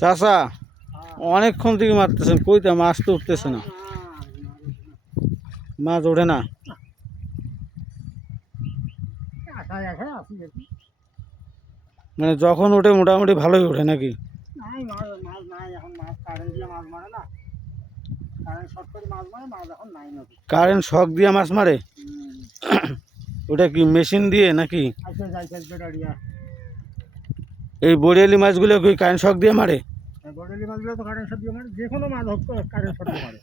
চাষা অনেকক্ষণ থেকে মারতেছেন কইতে মাছ তো উঠতেছে না। মাছ ওঠে না। মানে যখন ওঠে মোটামুটি ভালোই ওঠে নাকি? কারেন্ট শক দিয়ে মাছ মারে ওটা কি মেশিন দিয়ে নাকি? এই বড়িয়ালি মাছগুলো কি কারেন্ট শক দিয়ে মারে? বড়লি মাছগুলো তো কারেন্ট শর্ট দিয়ে মারে যে কোনো মাছ হোক কারেন্ট দিয়ে মারে।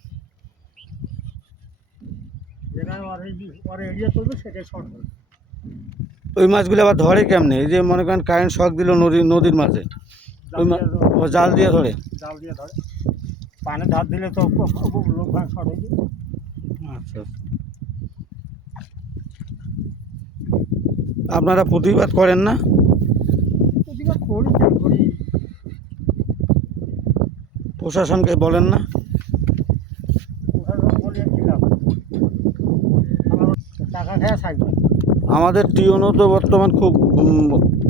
ওই মাছগুলো আবার ধরে কেমনে? এই যে মনে করেন কারেন্ট শক দিল নদী নদীর মাঝে। জাল ওই মা- দিয়ে ধরে- জাল দিয়ে ধরে। জাল দিয়ে ধরে। পানি ধার দিলে তো লোক শর্ট হয়ে আচ্ছা। আপনারা প্রতিবাদ করেন না? করি করি প্রশাসনকে বলেন না। টাকা খেয়ে থাকবে। আমাদের টিউনও তো বর্তমান খুব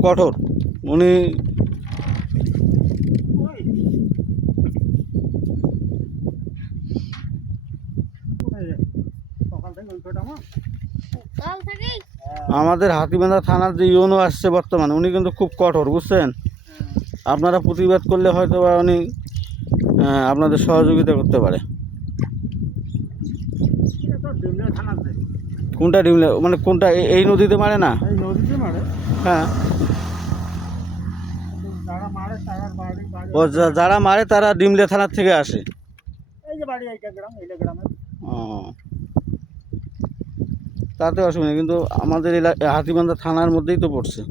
কঠোর। উনি? সকাল থেকে আমাদের হাতিবান্ধা থানার যে ইউনো আসছে বর্তমানে উনি কিন্তু খুব কঠোর বুঝছেন? আপনারা প্রতিবাদ করলে হয়তো বা উনি আপনাদের সহযোগিতা করতে পারে। কোনটা ডিমলে মানে কোনটা এই নদীতে মারে না? এই নদীতে মারে। হ্যাঁ। যারা মারে তারা বাড়ি বাড়ি ও যারা মারে তারা ডিমলে থানার থেকে আসে। ও। তাতে অসুবিধা কিন্তু আমাদের এলাকা হাতিবান্ধা থানার মধ্যেই তো পড়ছে।